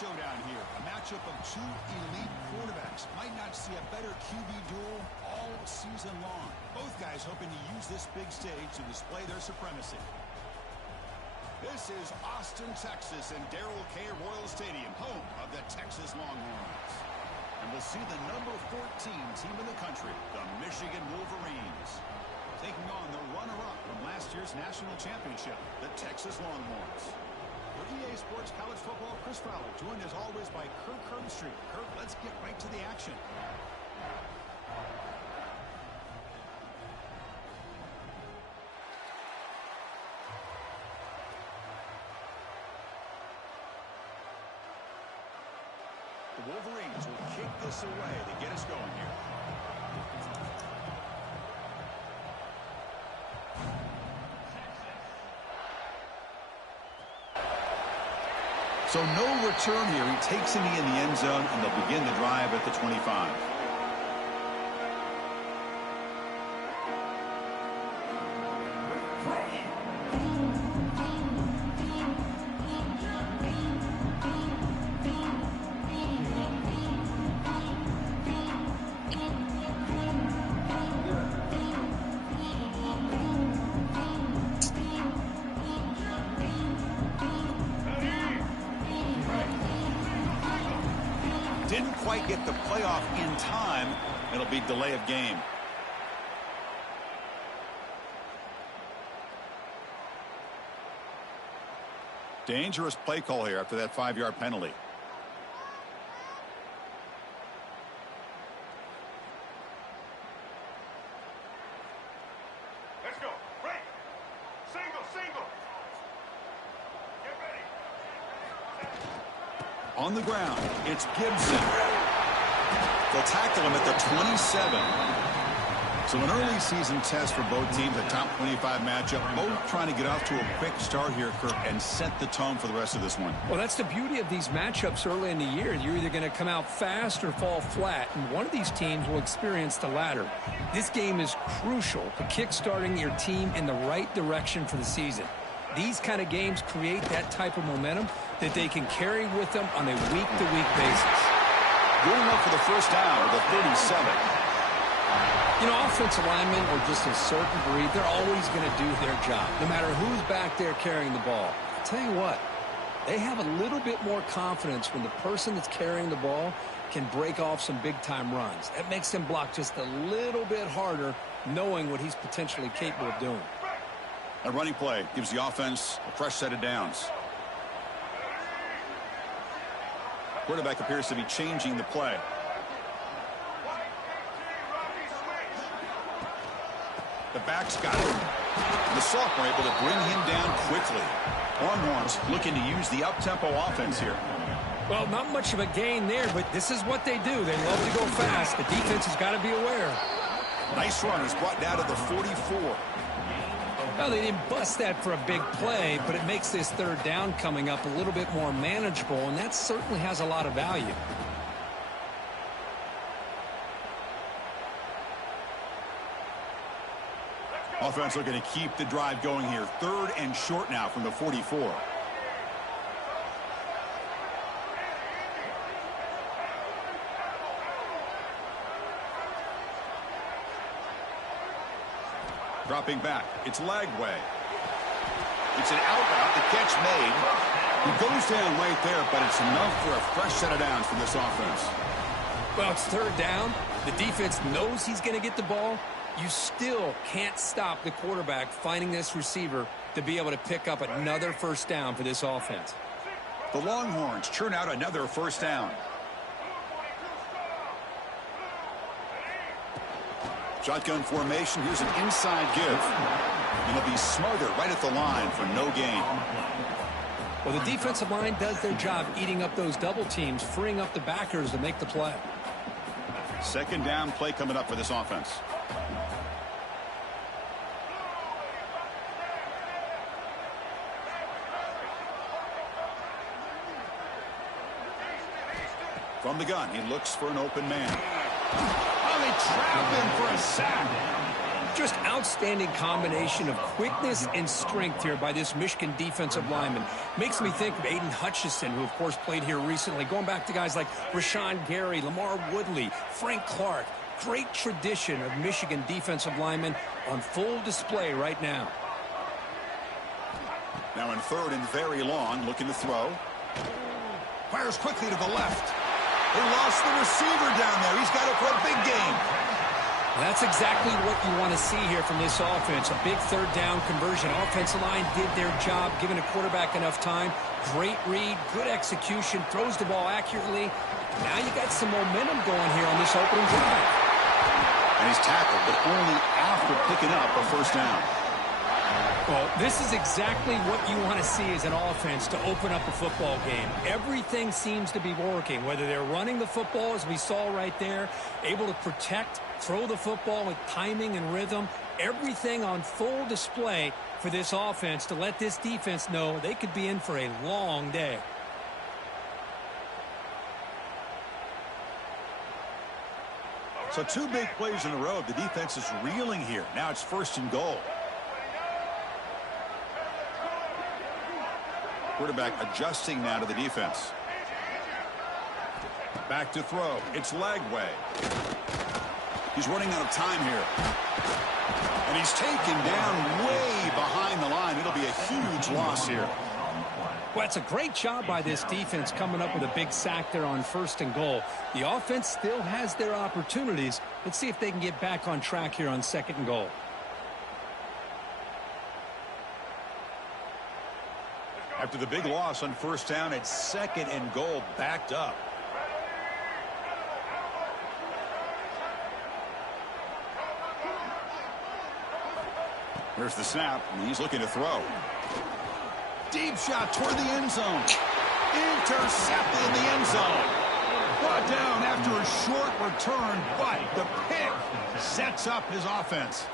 showdown here. A matchup of two elite quarterbacks. Might not see a better QB duel all season long. Both guys hoping to use this big stage to display their supremacy. This is Austin, Texas, and Darrell K. Royal Stadium, home of the Texas Longhorns. And we'll see the number 14 team in the country, the Michigan Wolverines, taking on the runner-up from last year's national championship, the Texas Longhorns. For EA Sports College Football, Chris Fowler, joined as always by Kirk Herbstreit. Kirk, let's get right to the action. The Wolverines will kick this away to get us going here. So no return here. He takes it in the end zone, and they'll begin the drive at the 25. Didn't quite get the playoff in time. It'll be delay of game. Dangerous play call here after that 5-yard penalty. Let's go. Break. Single. Get ready. On the ground, it's Gibson. They'll tackle him at the 27. So an early season test for both teams, a top 25 matchup. Both trying to get off to a quick start here, Kirk, and set the tone for the rest of this one. Well, that's the beauty of these matchups early in the year. You're either going to come out fast or fall flat, and one of these teams will experience the latter. This game is crucial to kick-starting your team in the right direction for the season. These kind of games create that type of momentum that they can carry with them on a week-to-week basis. Going up for the first down at the 37. You know, offensive linemen are just a certain breed. They're always going to do their job, no matter who's back there carrying the ball. I'll tell you what, they have a little bit more confidence when the person that's carrying the ball can break off some big-time runs. That makes them block just a little bit harder, knowing what he's potentially capable of doing. A running play gives the offense a fresh set of downs. Quarterback appears to be changing the play. The back's got it. The sophomore able to bring him down quickly. Longhorns looking to use the up-tempo offense here. Well, not much of a gain there, but this is what they do. They love to go fast. The defense has got to be aware. Nice run. He's brought down to the 44. Well, they didn't bust that for a big play, but it makes this third down coming up a little bit more manageable, and that certainly has a lot of value. Offense looking to keep the drive going here. Third and short now from the 44. Dropping back. It's Lagway. It's an out route. The catch made. He goes down right there, but it's enough for a fresh set of downs for this offense. Well, it's third down. The defense knows he's going to get the ball. You still can't stop the quarterback finding this receiver to be able to pick up another first down for this offense. The Longhorns churn out another first down. Shotgun formation. Here's an inside give. And it'll be smothered right at the line for no gain. Well, the defensive line does their job eating up those double teams, freeing up the backers to make the play. Second down play coming up for this offense. From the gun, he looks for an open man. Oh, they trap him for a sack. Just outstanding combination of quickness and strength here by this Michigan defensive lineman. Makes me think of Aiden Hutchinson, who, of course, played here recently. Going back to guys like Rashawn Gary, Lamar Woodley, Frank Clark. Great tradition of Michigan defensive linemen on full display right now. Now in third and very long, looking to throw. Fires quickly to the left. They lost the receiver down there. He's got it for a big game. That's exactly what you want to see here from this offense. A big third down conversion. Offensive line did their job, giving a quarterback enough time. Great read, good execution, throws the ball accurately. Now you got some momentum going here on this opening drive. And he's tackled, but only after picking up a first down. Well, this is exactly what you want to see as an offense to open up a football game. Everything seems to be working, whether they're running the football, as we saw right there, able to protect, throw the football with timing and rhythm. Everything on full display for this offense to let this defense know they could be in for a long day. So two big plays in a row. The defense is reeling here. Now it's first and goal. Quarterback adjusting now to the defense. Back to throw. It's Lagway. He's running out of time here. And he's taken down way behind the line. It'll be a huge loss here. Well, it's a great job by this defense coming up with a big sack there on first and goal. The offense still has their opportunities. Let's see if they can get back on track here on second and goal. After the big loss on first down, it's second and goal, backed up. Here's the snap, and he's looking to throw. Deep shot toward the end zone. Intercepted in the end zone. Brought down after a short return, but the pick sets up his offense.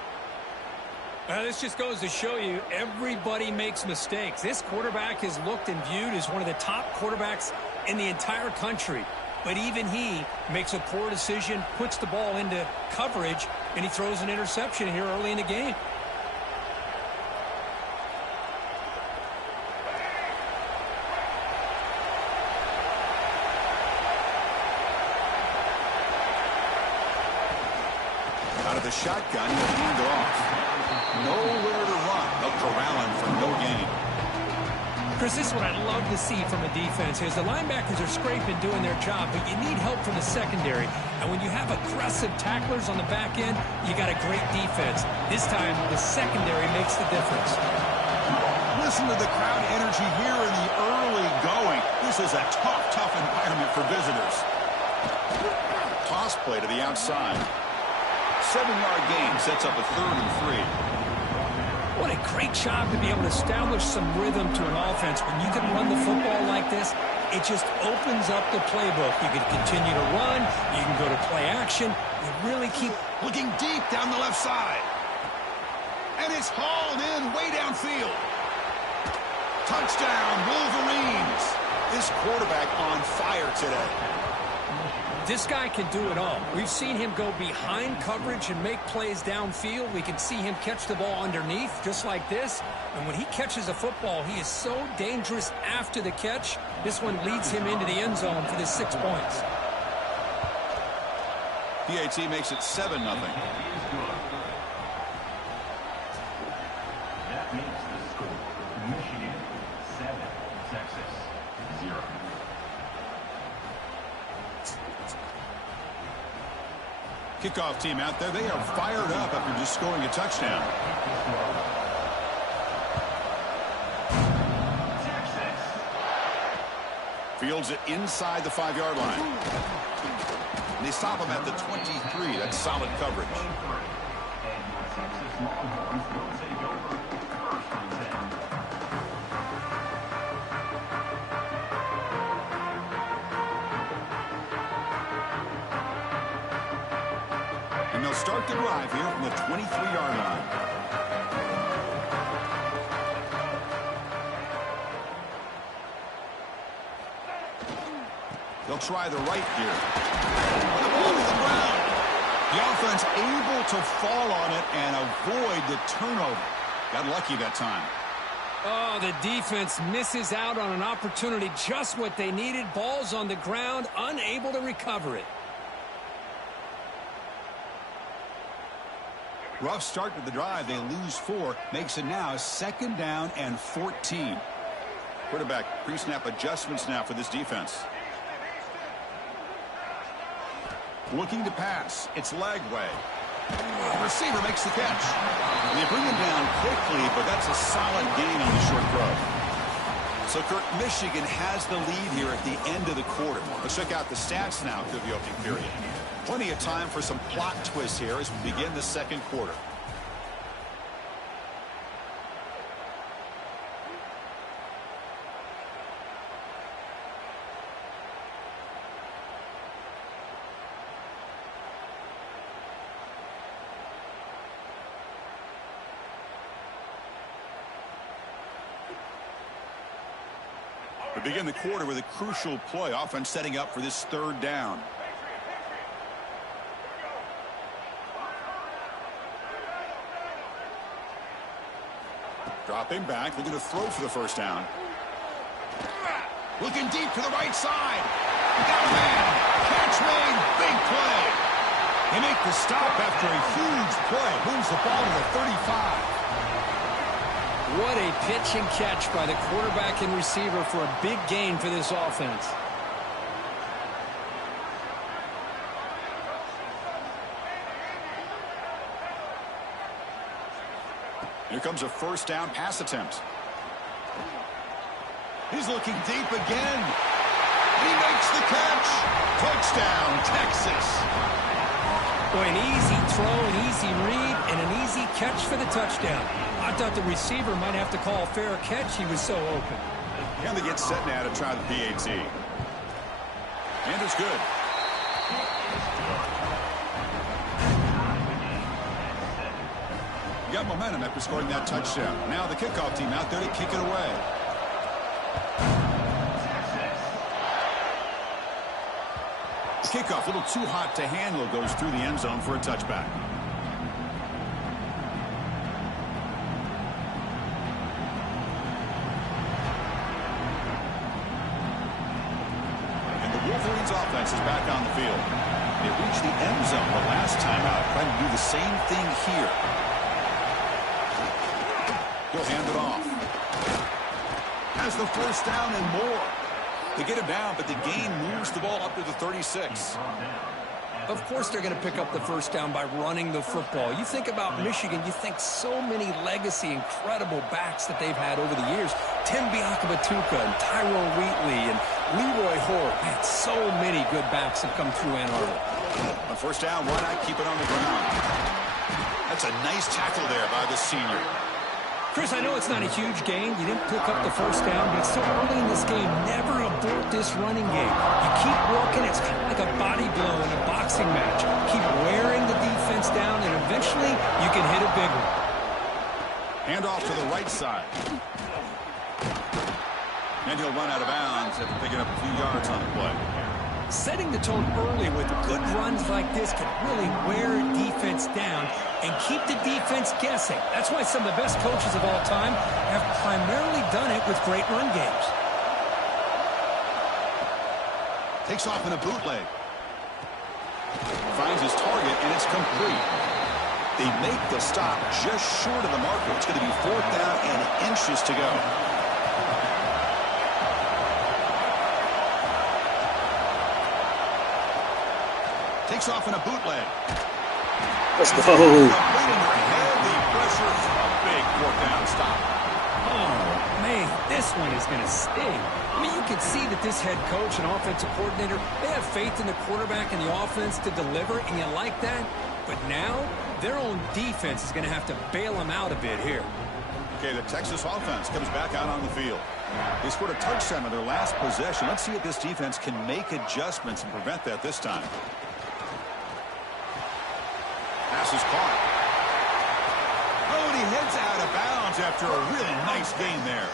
This just goes to show you everybody makes mistakes. This quarterback is looked and viewed as one of the top quarterbacks in the entire country. But even he makes a poor decision, puts the ball into coverage, and he throws an interception here early in the game. Out of the shotgun, he'll hand it off. Nowhere to run. They'll corral him for no gain. Chris, this is what I love to see from a defense is the linebackers are scraping, doing their job, but you need help from the secondary. And when you have aggressive tacklers on the back end, you got a great defense. This time, the secondary makes the difference. Listen to the crowd energy here in the early going. This is a tough environment for visitors. Toss play to the outside. 7-yard gain sets up a 3rd and 3. What a great job to be able to establish some rhythm to an offense. When you can run the football like this, it just opens up the playbook. You can continue to run. You can go to play action. You really keep looking deep down the left side. And it's hauled in way downfield. Touchdown, Wolverines. This quarterback on fire today. This guy can do it all. We've seen him go behind coverage and make plays downfield. We can see him catch the ball underneath just like this. And when he catches a football, he is so dangerous after the catch. This one leads him into the end zone for the 6 points. PAT makes it 7-0. That makes the score Michigan 7, Texas 0. Kickoff team out there. They are fired up after just scoring a touchdown. Fields it inside the 5-yard line. And they stop him at the 23. That's solid coverage. And they'll start the drive here from the 23-yard line. They'll try the right here. The ball to the ground. The offense defense able to fall on it and avoid the turnover. Got lucky that time. Oh, the defense misses out on an opportunity. Just what they needed. Ball's on the ground, unable to recover it. Rough start to the drive. They lose 4. Makes it now 2nd down and 14. Quarterback pre-snap adjustments now for this defense. Looking to pass. It's Lagway. The receiver makes the catch. And they bring him down quickly, but that's a solid gain on the short throw. So, Kurt, Michigan has the lead here at the end of the quarter. Let's check out the stats now through the opening period. Plenty of time for some plot twists here as we begin the second quarter. We begin the quarter with a crucial play. Offense setting up for this 3rd down. Dropping back, looking to throw for the 1st down. Looking deep to the right side. Got a man. Catch made. Big play. They make the stop after a huge play. Moves the ball to the 35. What a pitch and catch by the quarterback and receiver for a big gain for this offense. Here comes a 1st down pass attempt. He's looking deep again. He makes the catch. Touchdown, Texas. Boy, an easy throw, an easy read, and an easy catch for the touchdown. I thought the receiver might have to call a fair catch. He was so open. And they get set now to try the PAT. And it's good. You got momentum after scoring that touchdown. Now the kickoff team out there to kick it away. The kickoff, a little too hot to handle, goes through the end zone for a touchback. And the Wolverines offense is back on the field. They reached the end zone the last time out, trying to do the same thing here. He'll hand it off. Has the 1st down and more. They get him down, but the gain moves the ball up to the 36. Of course they're going to pick up the 1st down by running the football. You think about Michigan, you think so many legacy, incredible backs that they've had over the years. Tim Biakabatuka and Tyrone Wheatley and Leroy Hoare. Man, so many good backs have come through Ann Arbor. On 1st down, why not keep it on the ground? That's a nice tackle there by the senior. Chris, I know it's not a huge gain. You didn't pick up the 1st down, but it's still early in this game. Never abort this running game. You keep working. It's kind of like a body blow in a boxing match. Keep wearing the defense down, and eventually you can hit a big one. Hand off to the right side. And he'll run out of bounds after picking up a few yards on the play. Setting the tone early with good runs like this can really wear a defense down and keep the defense guessing. That's why some of the best coaches of all time have primarily done it with great run games. Takes off in a bootleg. Finds his target, and it's complete. They make the stop just short of the marker. It's going to be 4th down and inches to go. Takes off in a bootleg. Let's go. Heavy pressure. A big 4th down stop. Oh, man, this one is going to sting. I mean, you can see that this head coach and offensive coordinator, they have faith in the quarterback and the offense to deliver, and you like that. But now, their own defense is going to have to bail them out a bit here. Okay, the Texas offense comes back out on the field. They scored a touchdown on their last possession. Let's see if this defense can make adjustments and prevent that this time. Pass is caught. Oh, and he heads out of bounds after a really nice gain there.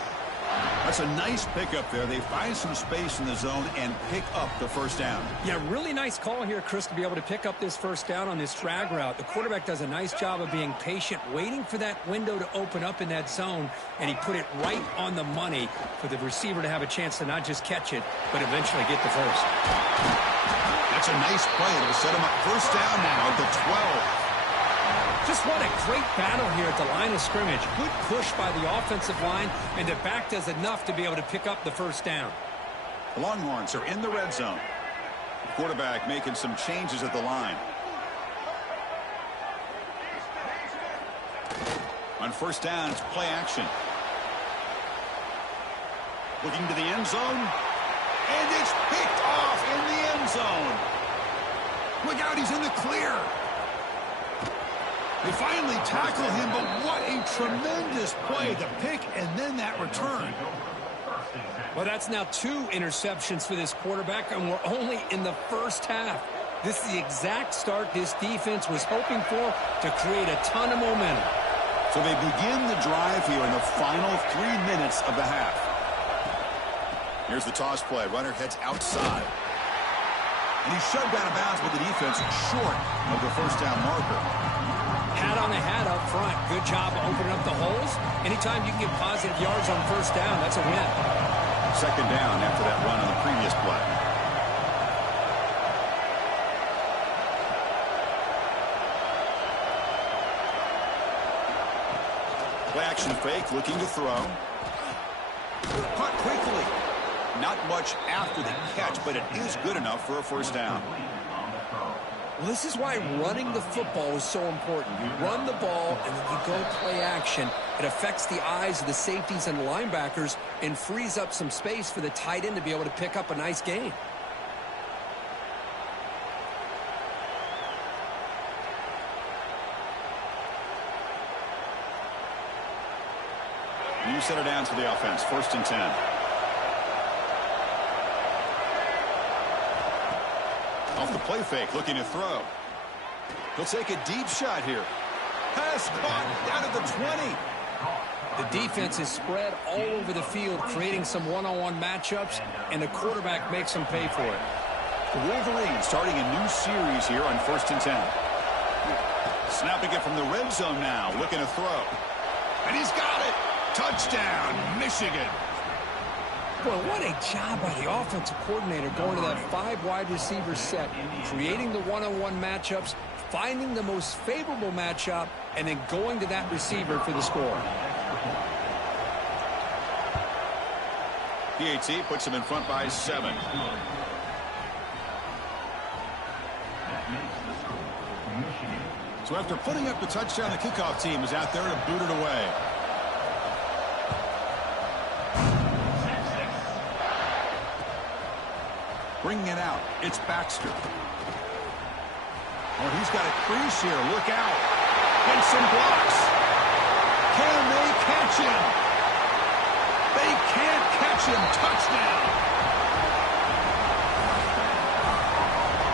That's a nice pickup there. They find some space in the zone and pick up the first down. Yeah, really nice call here, Chris, to be able to pick up this first down on this drag route. The quarterback does a nice job of being patient, waiting for that window to open up in that zone, and he put it right on the money for the receiver to have a chance to not just catch it, but eventually get the first. That's a nice play. It'll set him up first down now at the 12. Just what a great battle here at the line of scrimmage. Good push by the offensive line, and the back does enough to be able to pick up the first down. The Longhorns are in the red zone. The quarterback making some changes at the line. On first down, it's play action. Looking to the end zone. And it's picked off in the end zone. Look out, he's in the clear. They finally tackle him, but what a tremendous play. The pick and then that return. Well, that's now 2 interceptions for this quarterback, and we're only in the first half. This is the exact start this defense was hoping for to create a ton of momentum. So they begin the drive here in the final 3 minutes of the half. Here's the toss play. Runner heads outside. And he's shoved out of bounds with the defense short of the first down marker. Hat on the hat up front. Good job opening up the holes. Anytime you can get positive yards on first down, that's a win. Second down after that run on the previous play. Play action fake, looking to throw. Caught quickly. Not much after the catch, but it is good enough for a first down. Well, this is why running the football is so important. You run the ball, and then you go play action. It affects the eyes of the safeties and the linebackers and frees up some space for the tight end to be able to pick up a nice gain. You set it down to the offense. 1st and 10. Off the play fake, looking to throw. He'll take a deep shot here. Pass caught down at the 20. The defense is spread all over the field, creating some one-on-one matchups, and the quarterback makes them pay for it. The Wolverines starting a new series here on 1st and 10. Snapping it from the red zone now, looking to throw. And he's got it. Touchdown, Michigan. Boy, what a job by the offensive coordinator going to that 5 wide receiver set, creating the one-on-one matchups, finding the most favorable matchup, and then going to that receiver for the score. PAT puts him in front by 7. So after putting up the touchdown, the kickoff team is out there to boot it away. Bringing it out, it's Baxter. Oh, he's got a crease here. Look out. And some blocks. Can they catch him? They can't catch him. Touchdown.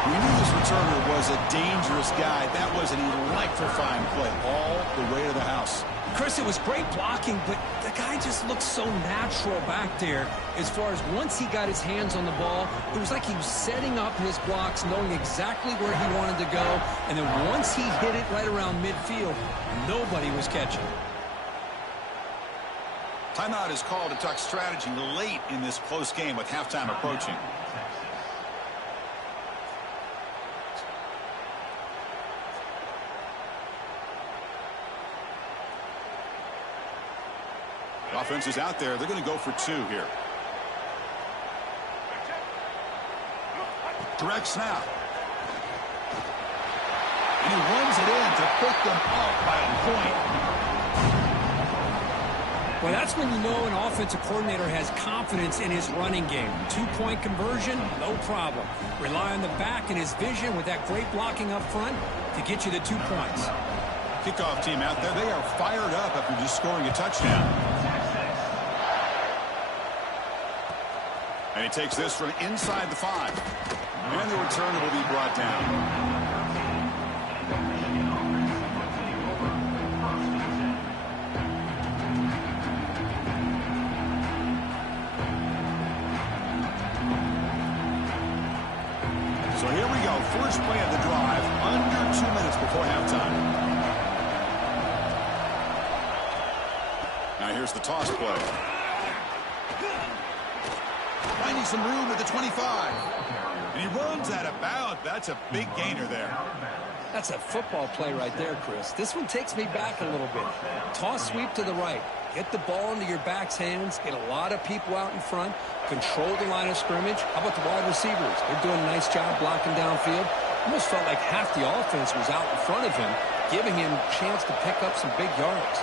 We knew this returner was a dangerous guy. That was an electrifying play all the way to the house. Chris, it was great blocking, but the guy just looked so natural back there as far as once he got his hands on the ball, it was like he was setting up his blocks, knowing exactly where he wanted to go, and then once he hit it right around midfield, nobody was catching. Timeout is called to talk strategy late in this close game with halftime approaching. The offense is out there. They're going to go for 2 here. Direct snap. And he runs it in to put them up by a point. Well, that's when you know an offensive coordinator has confidence in his running game. 2-point conversion, no problem. Rely on the back and his vision with that great blocking up front to get you the 2 points. Kickoff team out there. They are fired up after just scoring a touchdown. And he takes this from inside the 5. And the return will be brought down. first play of the drive, under 2 minutes before halftime. Now here's the toss play. Finding some room at the 25. And he runs out of bounds. That's a big gainer there. That's a football play right there, Chris. This one takes me back a little bit. Toss sweep to the right. Get the ball into your back's hands. Get a lot of people out in front. Control the line of scrimmage. How about the wide receivers? They're doing a nice job blocking downfield. Almost felt like half the offense was out in front of him, giving him a chance to pick up some big yards.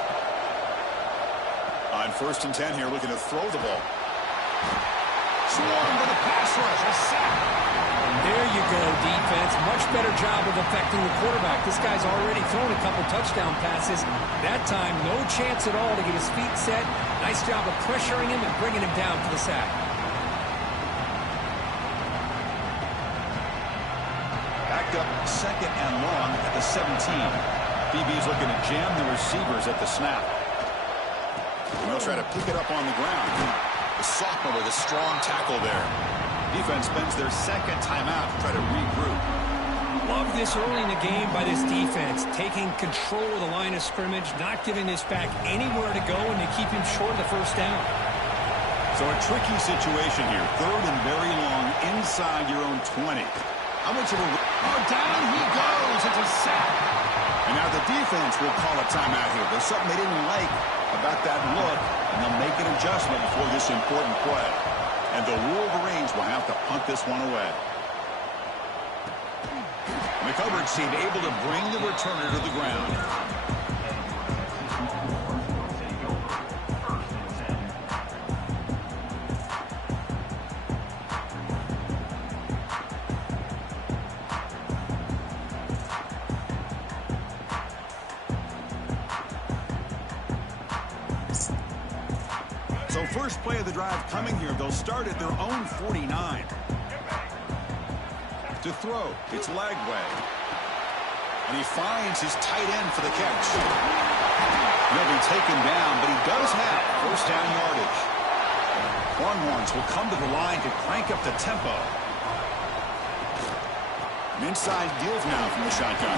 On 1st and 10 here, looking to throw the ball. Swarm to the pass rush. A sack. There you go, defense. Much better job of affecting the quarterback. This guy's already thrown a couple touchdown passes. That time, no chance at all to get his feet set. Nice job of pressuring him and bringing him down for the sack. Backed up 2nd and long at the 17. BB's looking to jam the receivers at the snap. And they'll try to pick it up on the ground. The sophomore with a strong tackle there. Defense spends their 2nd timeout to try to regroup. Love this early in the game by this defense, taking control of the line of scrimmage, not giving this back anywhere to go, and to keep him short of the first down. So a tricky situation here. 3rd and very long inside your own 20. How much of a... Oh, down he goes. It's a sack. And now the defense will call a timeout here. There's something they didn't like about that look, and they'll make an adjustment before this important play. And the Wolverines will have to punt this one away. And the coverage team able to bring the returner to the ground. So first play of the drive coming here. They'll start at their own 49. To throw, it's Lagway. And he finds his tight end for the catch. He'll be taken down, but he does have first down yardage. Longhorns will come to the line to crank up the tempo. An inside give now from the shotgun.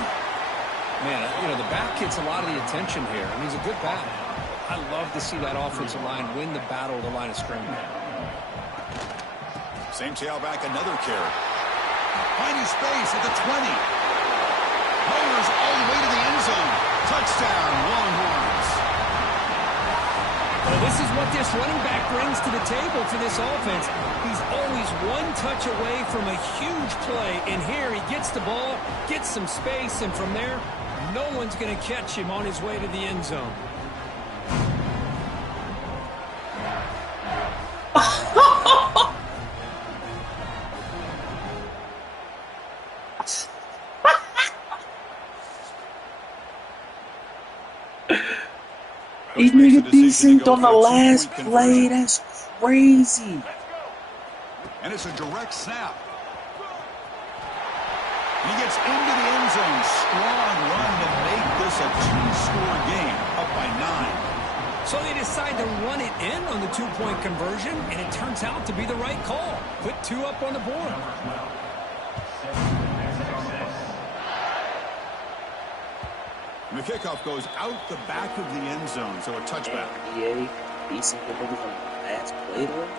Man, you know, the back gets a lot of the attention here. I mean, he's a good back. I love to see that offensive line win the battle of the line of scrimmage. Same tailback, another carry. Finding space at the 20. Mowers all the way to the end zone. Touchdown, Longhorns. Well, this is what this running back brings to the table for this offense. He's always one touch away from a huge play. And here he gets the ball, gets some space, and from there, no one's going to catch him on his way to the end zone. He made a decent on the last play. That's crazy. And it's a direct snap. And he gets into the end zone. Strong run to make this a 2-score game, up by 9. So they decide to run it in on the 2-point conversion, and it turns out to be the right call. Put 2 up on the board. And the kickoff goes out the back of the end zone, so a touchback. NBA, decent conversion on the last play though.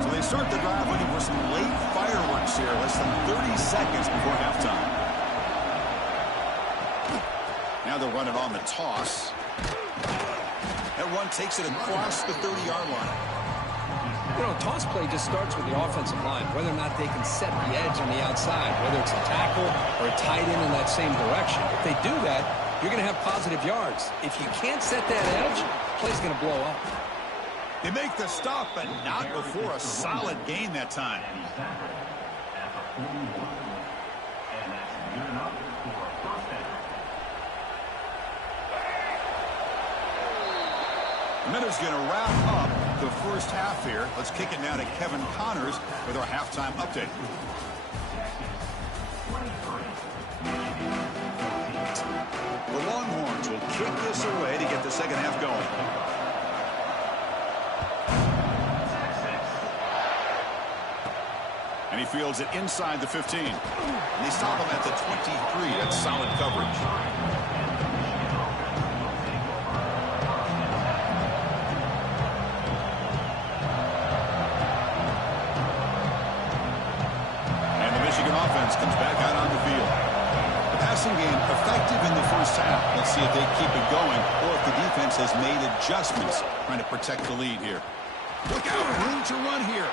So they start the drive looking for some late fireworks here, less than 30 seconds before halftime. Now they'll run it on the toss. That run takes it across the 30-yard line. You know, toss play just starts with the offensive line, whether or not they can set the edge on the outside, whether it's a tackle or a tight end in that same direction. If they do that, you're going to have positive yards. If you can't set that edge, the play's going to blow up. They make the stop, but not before a solid gain that time. And then it's going to wrap up the first half here. Let's kick it now to Kevin Connors with our halftime update. The Longhorns will kick this away to get the second half going. And he fields it inside the 15. And they stop him at the 23. That's solid coverage. And the Michigan offense comes back out on the field. The passing game effective in the first half. Let's see if they keep it going or if the defense has made adjustments trying to protect the lead here. Look out, room to run here.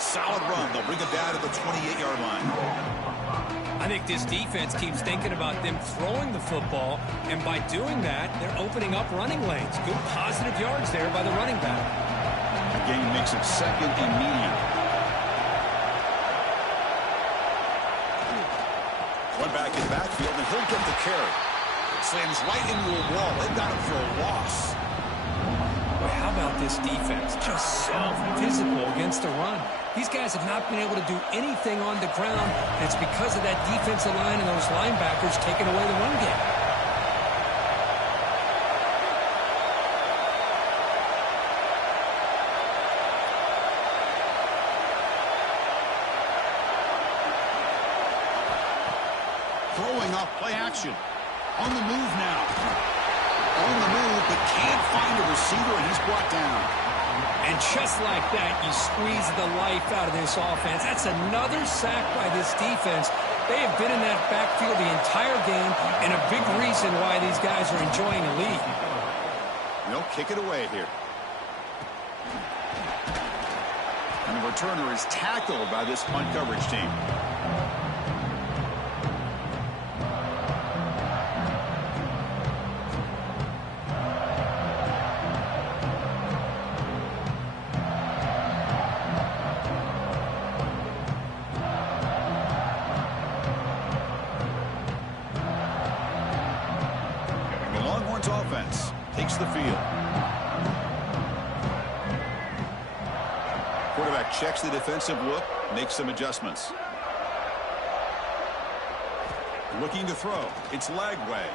Solid run. They'll bring it down to the 28-yard line. I think this defense keeps thinking about them throwing the football, and by doing that, they're opening up running lanes. Good positive yards there by the running back. The game makes it second and medium. One back in backfield, and he'll get the carry. Slams right into a wall. They've got him for a loss. Well, how about this defense? Just so physical against the run. These guys have not been able to do anything on the ground, and it's because of that defensive line and those linebackers taking away the run game. Throwing off play action. On the move now. On the move, but can't find a receiver, and he's brought down. And just like that, you squeeze the life out of this offense. That's another sack by this defense. They have been in that backfield the entire game, and a big reason why these guys are enjoying a lead. They'll kick it away here. And the returner is tackled by this punt coverage team. Offense takes the field. Quarterback checks the defensive look, makes some adjustments. Looking to throw. It's Lagway.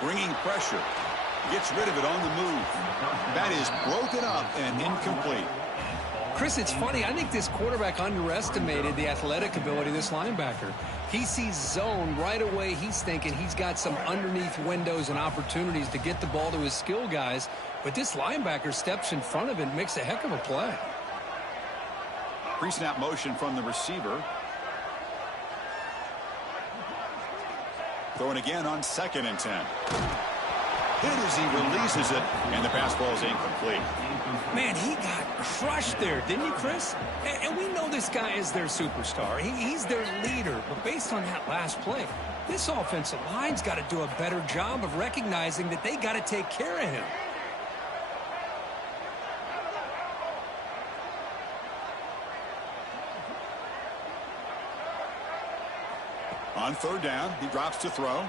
Bringing pressure. Gets rid of it on the move. That is broken up and incomplete. Chris, it's funny. I think this quarterback underestimated the athletic ability of this linebacker. He sees zone right away. He's thinking he's got some underneath windows and opportunities to get the ball to his skill guys. But this linebacker steps in front of it and makes a heck of a play. Pre-snap motion from the receiver. Throwing again on 2nd and 10. Hit as he releases it, and the pass ball is incomplete. Man, he got crushed there, didn't he, Chris? And we know this guy is their superstar. He's their leader. But based on that last play, this offensive line's got to do a better job of recognizing that they got to take care of him. On 3rd down, he drops to throw.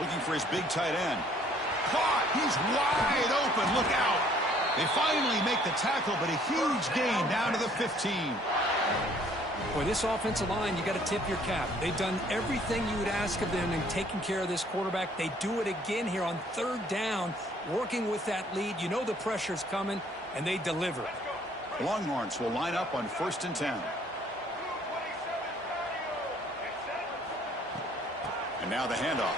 Looking for his big tight end. Caught! He's wide open. Look out! They finally make the tackle, but a huge gain down to the 15. Boy, this offensive line, you got to tip your cap. They've done everything you would ask of them in taking care of this quarterback. They do it again here on 3rd down, working with that lead. You know the pressure's coming, and they deliver. Longhorns will line up on 1st and 10. And now the handoff.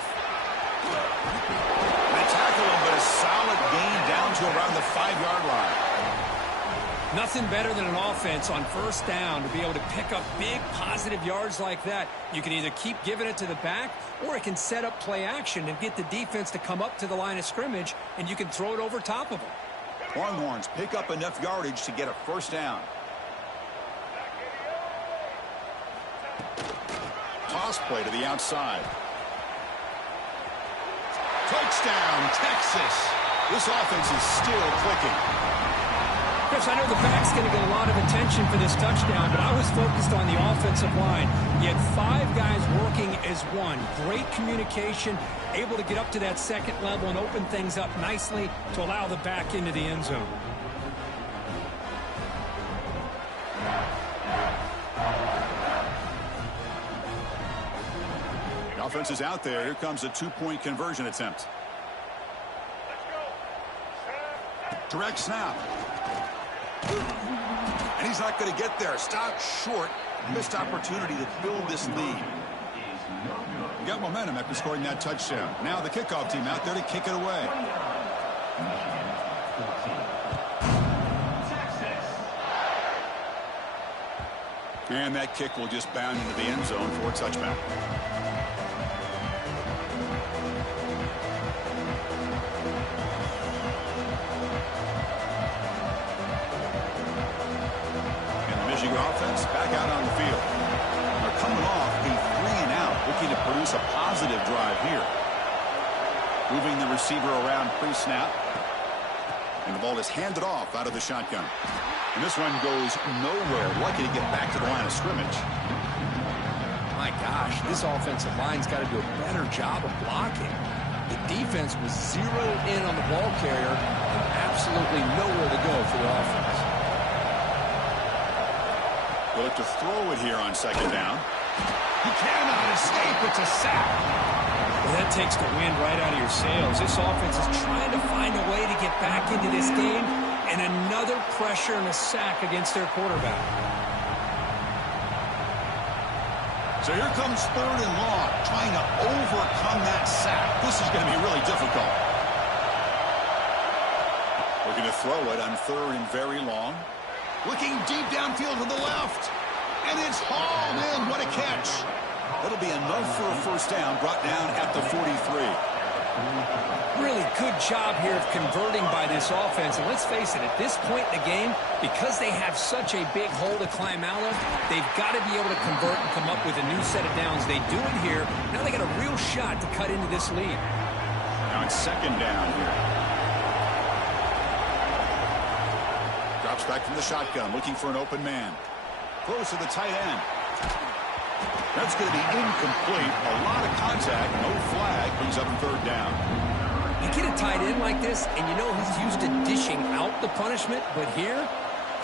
They tackle him, but a solid gain down to around the 5-yard line. Nothing better than an offense on 1st down to be able to pick up big positive yards like that. You can either keep giving it to the back, or it can set up play action and get the defense to come up to the line of scrimmage, and you can throw it over top of them. Longhorns pick up enough yardage to get a 1st down. Toss play to the outside. Touchdown, Texas. This offense is still clicking. Chris, I know the back's going to get a lot of attention for this touchdown, but I was focused on the offensive line. You had 5 guys working as one. Great communication, able to get up to that 2nd level and open things up nicely to allow the back into the end zone. Offense is out there. Here comes a two-point conversion attempt. Direct snap. And he's not going to get there. Stopped short. Missed opportunity to build this lead. Got momentum after scoring that touchdown. Now the kickoff team out there to kick it away. And that kick will just bound into the end zone for a touchback. And the Michigan offense back out on the field. They're coming off a 3-and-out, looking to produce a positive drive here. Moving the receiver around pre-snap. And the ball is handed off out of the shotgun. And this one goes nowhere. Lucky to get back to the line of scrimmage. My gosh, this offensive line's got to do a better job of blocking. The defense was zeroed in on the ball carrier and absolutely nowhere to go for the offense. They'll look to throw it here on second down. He cannot escape. It's a sack. Well, that takes the wind right out of your sails. This offense is trying to find a way to get back into this game. And another pressure and a sack against their quarterback. So here comes 3rd and long, trying to overcome that sack. This is going to be really difficult. Looking to throw it on 3rd and very long. Looking deep downfield to the left. And it's hauled in. What a catch. That'll be enough for a first down, brought down at the 43. Really good job here of converting by this offense. And let's face it, at this point in the game, because they have such a big hole to climb out of, they've got to be able to convert and come up with a new set of downs. They do it here. Now they got a real shot to cut into this lead. Now it's second down here. Drops back from the shotgun, looking for an open man. Close to the tight end. That's going to be incomplete. A lot of contact. No flag. Brings up 3rd down. You get a tight end like this, and you know he's used to dishing out the punishment, but here,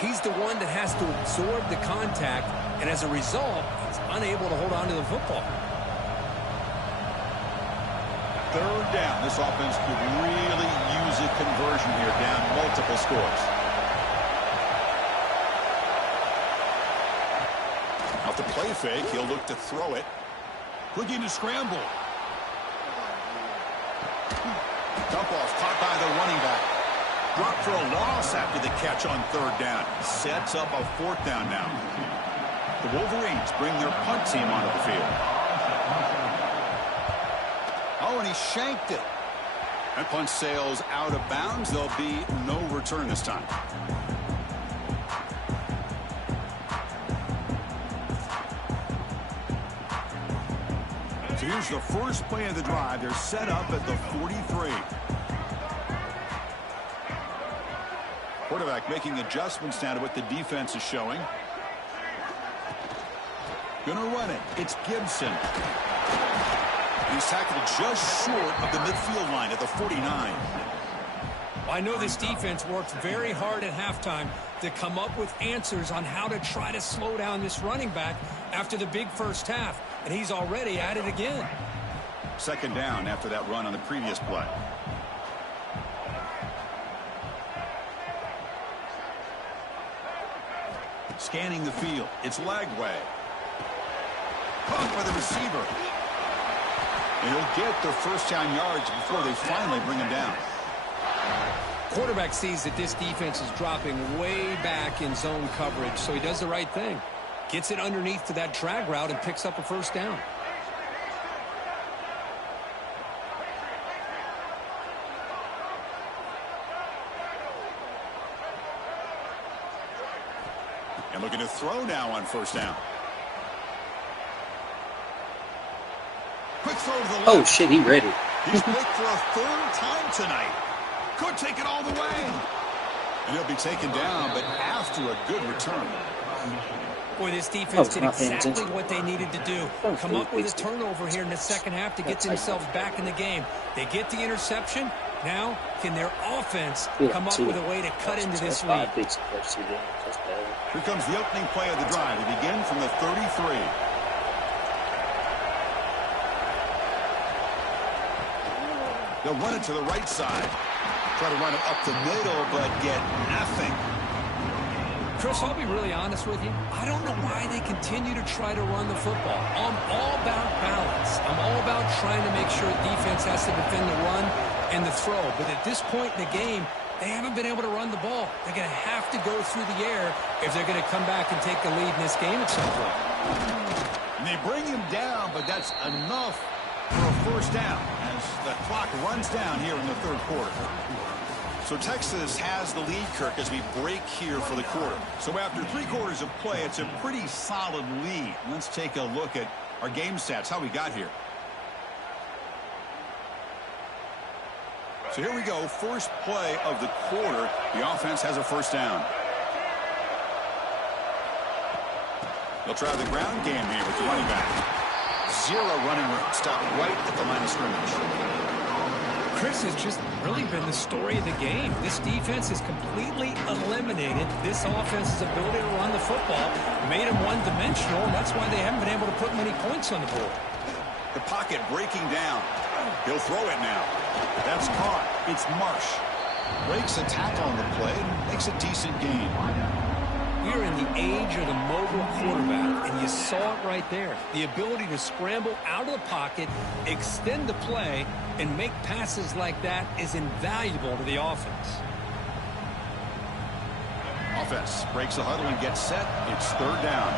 he's the one that has to absorb the contact, and as a result, he's unable to hold on to the football. 3rd down. This offense could really use a conversion here, down multiple scores. Off the play fake, he'll look to throw it. Looking to scramble. Dump off, caught by the running back. Dropped for a loss after the catch on 3rd down. Sets up a 4th down now. The Wolverines bring their punt team onto the field. Oh, and he shanked it. That punt sails out of bounds. There'll be no return this time. So here's the first play of the drive. They're set up at the 43. Quarterback making adjustments now to what the defense is showing. Gonna run it. It's Gibson. He's tackled just short of the midfield line at the 49. I know this defense worked very hard at halftime to come up with answers on how to try to slow down this running back after the big first half, and he's already at it again. Second down after that run on the previous play. Scanning the field. It's Lagway. Caught by the receiver. And he'll get their first down yards before they finally bring him down. Quarterback sees that this defense is dropping way back in zone coverage, so he does the right thing. Gets it underneath to that drag route and picks up a first down. And looking to throw now on first down. Quick throw to the left. Oh, shit, he ready. He's picked for a 3rd time tonight. Could take it all the way. And he'll be taken down, but after a good return. Boy, this defense did exactly what they needed to do. Come up with a turnover here in the second half to get themselves back in the game. They get the interception. Now, can their offense come up with a way to cut into this lead? Here comes the opening play of the drive. They begin from the 33. They'll run it to the right side. Try to run it up the middle, but get nothing. Chris, I'll be really honest with you. I don't know why they continue to try to run the football. I'm all about balance. I'm all about trying to make sure defense has to defend the run and the throw. But at this point in the game, they haven't been able to run the ball. They're going to have to go through the air if they're going to come back and take the lead in this game at some point. And they bring him down, but that's enough for a first down as the clock runs down here in the third quarter. So Texas has the lead, Kirk, as we break here for the quarter. So after 3 quarters of play, it's a pretty solid lead. Let's take a look at our game stats, how we got here. So here we go, first play of the quarter. The offense has a first down. They'll try the ground game here with the running back. 0 running room. Stop right at the line of scrimmage. Chris has just really been the story of the game. This defense has completely eliminated this offense's ability to run the football, made them one-dimensional, and that's why they haven't been able to put many points on the board. The pocket breaking down. He'll throw it now. That's caught. It's Marsh. Breaks a tackle on the play and makes a decent gain. We're in the age of the mobile quarterback, and you saw it right there. The ability to scramble out of the pocket, extend the play, and make passes like that is invaluable to the offense. Offense breaks the huddle and gets set. It's third down.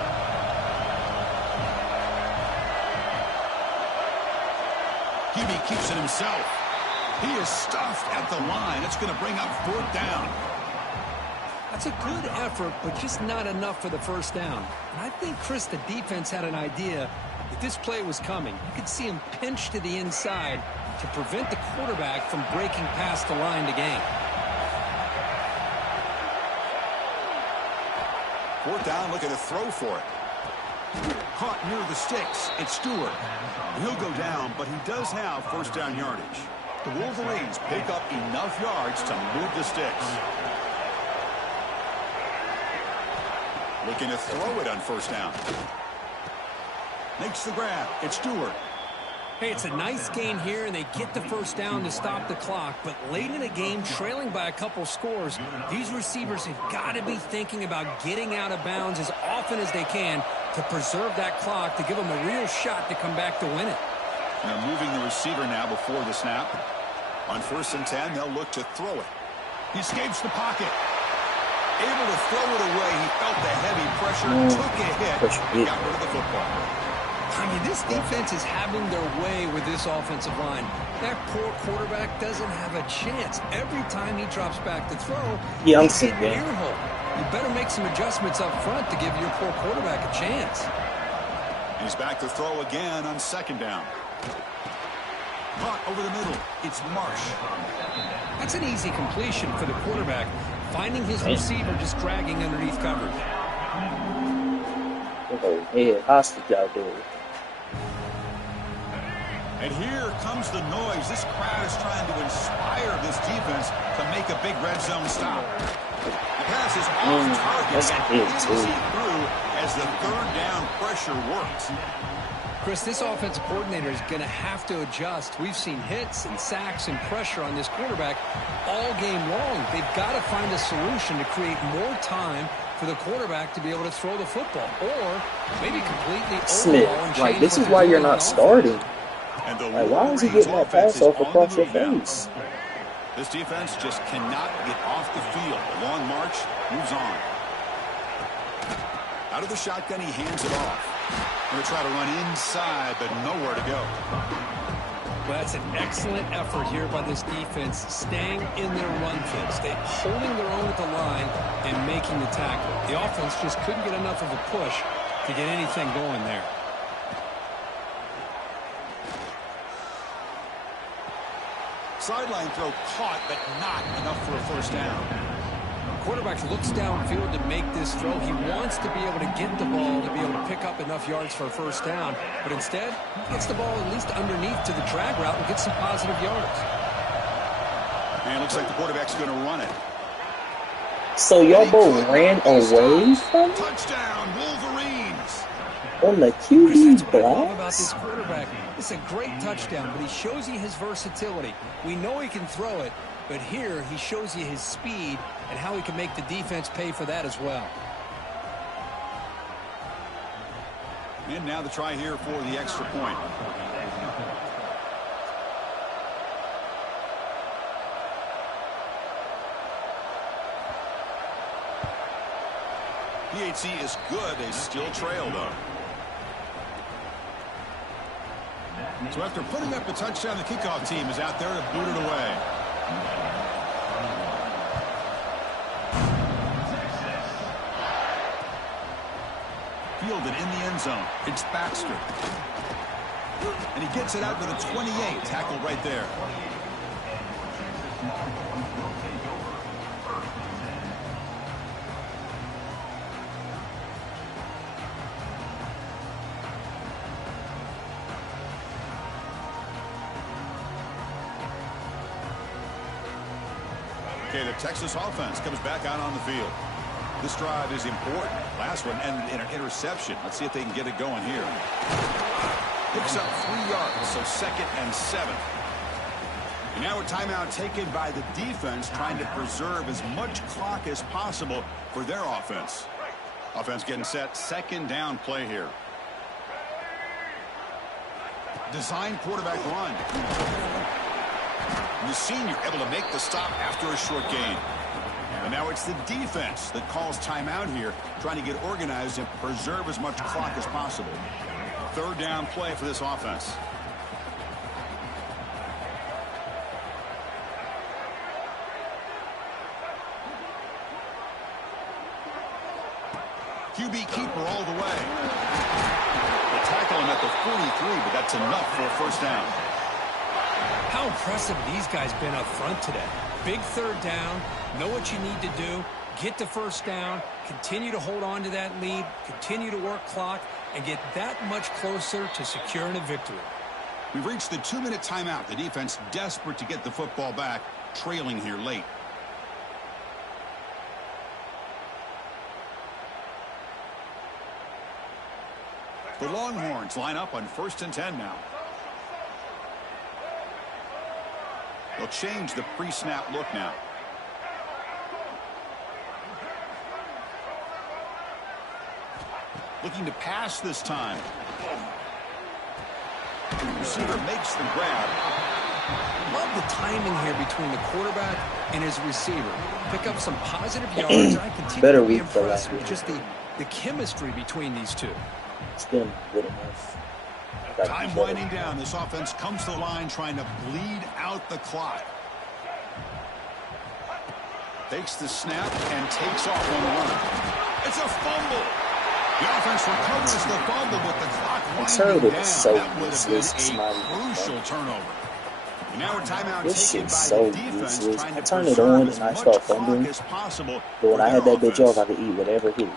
QB keeps it himself. He is stuffed at the line. It's going to bring up fourth down. That's a good effort, but just not enough for the first down. And I think, Chris, the defense had an idea that this play was coming. You could see him pinch to the inside to prevent the quarterback from breaking past the line to gain. Fourth down, looking to throw for it. Caught near the sticks. It's Stewart. He'll go down, but he does have first down yardage. The Wolverines pick up enough yards to move the sticks. Looking to throw it on first down. Makes the grab. It's Stewart. Hey, it's a nice gain here, and they get the first down to stop the clock. But late in the game, trailing by a couple scores, these receivers have got to be thinking about getting out of bounds as often as they can to preserve that clock, to give them a real shot to come back to win it. They're moving the receiver now before the snap. On 1st and 10, they'll look to throw it. He escapes the pocket. Able to throw it away. He felt the heavy pressure, took a hit, and got rid of the football. I mean, this defense is having their way with this offensive line. That poor quarterback doesn't have a chance. Every time he drops back to throw, he's in the ear hole. You better make some adjustments up front to give your poor quarterback a chance. He's back to throw again on second down. Caught over the middle. It's Marsh. That's an easy completion for the quarterback, finding his receiver just dragging underneath coverage. Oh, yeah, hostage out there. And here comes the noise. This crowd is trying to inspire this defense to make a big red zone stop. The pass is off target and easy through as the third down pressure works. Chris, this offensive coordinator is going to have to adjust. We've seen hits and sacks and pressure on this quarterback all game long. They've got to find a solution to create more time for the quarterback to be able to throw the football, or maybe completely Smith, like, this is why you're not starting. Like, why is he getting that pass off across your face? This defense just cannot get off the field. The long march moves on. Out of the shotgun, he hands it off. Going to try to run inside, but nowhere to go. Well, that's an excellent effort here by this defense, staying in their run fits. They're holding their own at the line and making the tackle. The offense just couldn't get enough of a push to get anything going there. Sideline throw caught, but not enough for a first down. Quarterback looks downfield to make this throw. He wants to be able to get the ball to be able to pick up enough yards for a first down. But instead, he gets the ball at least underneath to the drag route and gets some positive yards. And it looks like the quarterback's going to run it. So y'all both ran away from it? Touchdown, Wolverines. On the Chris, QB that's what I love about this blast. quarterback. It's a great touchdown, but he shows you his versatility. We know he can throw it, but here he shows you his speed and how he can make the defense pay for that as well. And now the try here for the extra point. PHC is good. They still trail, though. So after putting up the touchdown, the kickoff team is out there to boot it away. Fielded in the end zone. It's Baxter. And he gets it out to the 28. Tackle right there. Okay, the Texas offense comes back out on the field. This drive is important. Last one ended in an interception. Let's see if they can get it going here. Picks up 3 yards, so 2nd and 7. And now a timeout taken by the defense, trying to preserve as much clock as possible for their offense. Offense getting set. 2nd down play here. Design quarterback run. The senior able to make the stop after a short gain. And now it's the defense that calls timeout here, trying to get organized and preserve as much clock as possible. 3rd down play for this offense. QB keeper all the way. They tackle him at the 43, but that's enough for a 1st down. How impressive these guys been up front today. Big 3rd down, know what you need to do, get the 1st down, continue to hold on to that lead, continue to work clock, and get that much closer to securing a victory. We've reached the 2-minute timeout. The defense desperate to get the football back, trailing here late. The Longhorns line up on 1st and 10 now. They'll change the pre-snap look now. Looking to pass this time. Receiver makes the grab. Love the timing here between the quarterback and his receiver. Pick up some positive yards. I continue to be impressed with just the chemistry between these two. It's been good enough. Time winding down. This offense comes to the line trying to bleed out the clock. Takes the snap and takes off on the run. It's a fumble. The offense recovers the fumble with the clock winding down. So that would have been a crucial turnover. And now a timeout taken by the defense trying to turn it on and I start fumbling. But when I had that bitch off, I could eat whatever hit.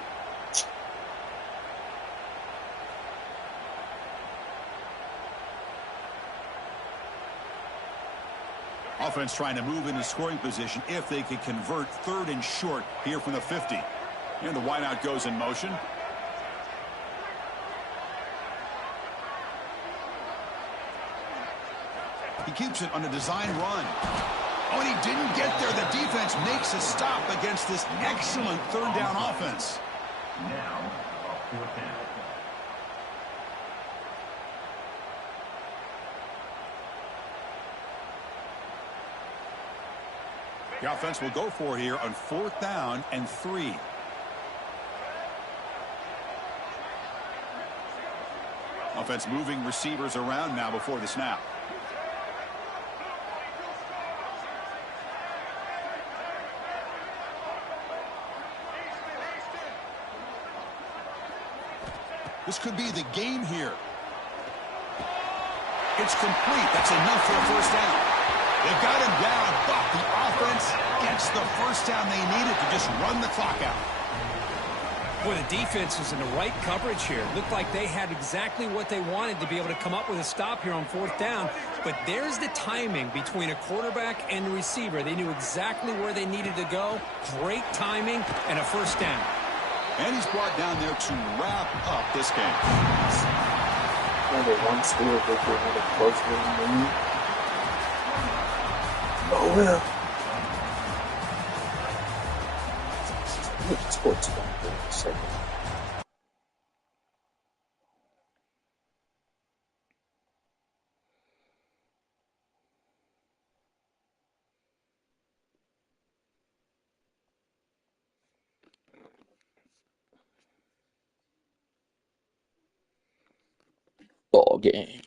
Offense trying to move into scoring position if they could convert 3rd and short here from the 50. And the wideout goes in motion. He keeps it on a design run. Oh, and he didn't get there. The defense makes a stop against this excellent 3rd down offense. Now, 4th down. The offense will go for here on 4th down and 3. Offense moving receivers around now before the snap. This could be the game here. It's complete. That's enough for a 1st down. They've got him down, but the offense gets the 1st down they needed to just run the clock out. Boy, the defense was in the right coverage here. Looked like they had exactly what they wanted to be able to come up with a stop here on 4th down. But there's the timing between a quarterback and a receiver. They knew exactly where they needed to go. Great timing and a 1st down. And he's brought down there to wrap up this game. Another one-score victory, another close game. Oh, well. Look at sports back there in a second. Ball game.